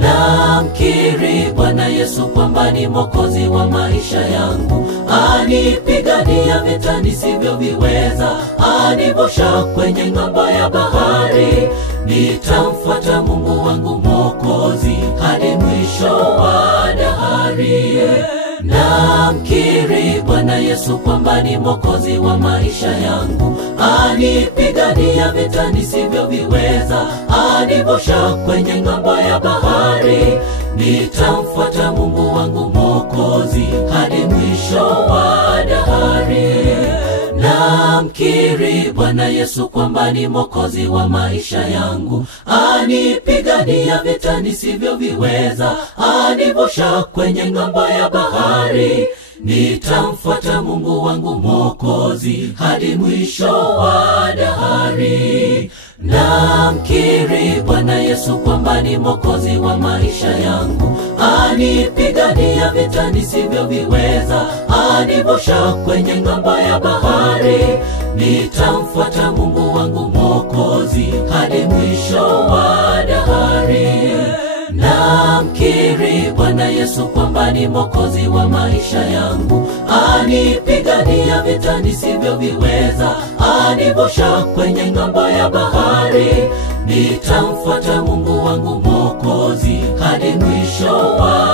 Namkiri Bwana Yesu kwamba ni Mwokozi wa maisha yangu. Anipigania vita nisivyoviweza, anivusha kwenye ng'ambo ya bahari. Nitamfuata Mungu wangu Mwokozi hadi mwisho wa dahari. Namkiri Bwana Yesu kwamba ni Mwokozi wa maisha yangu. Anipigania vita nisivyoviweza, anivusha kwenye ng'ambo ya bahari. Nitamfuata Mungu wangu Mwokozi hadi mwisho wa dahari. Namkiri Bwana Yesu kwamba ni Mwokozi wa maisha yangu. Anipigania vita nisivyoviweza, anivusha kwenye ng'ambo ya bahari. Nitamfuata Mungu wangu Mwokozi hadi mwisho wa dahari. Namkiri Bwana Yesu kwamba ni Mwokozi wa maisha yangu. Anipigania vita nisivyoviweza, anivusha kwenye ng'ambo ya bahari. Nitamfuata Mungu wangu Mwokozi hadi mwisho wa dahari. Namkiri Bwana Yesu kwamba ni Mwokozi wa maisha yangu. Anipigania vita nisivyoviweza, anivusha kwenye ng'ambo ya bahari. Nitamfuata Mungu wangu Mwokozi hadi mwisho wa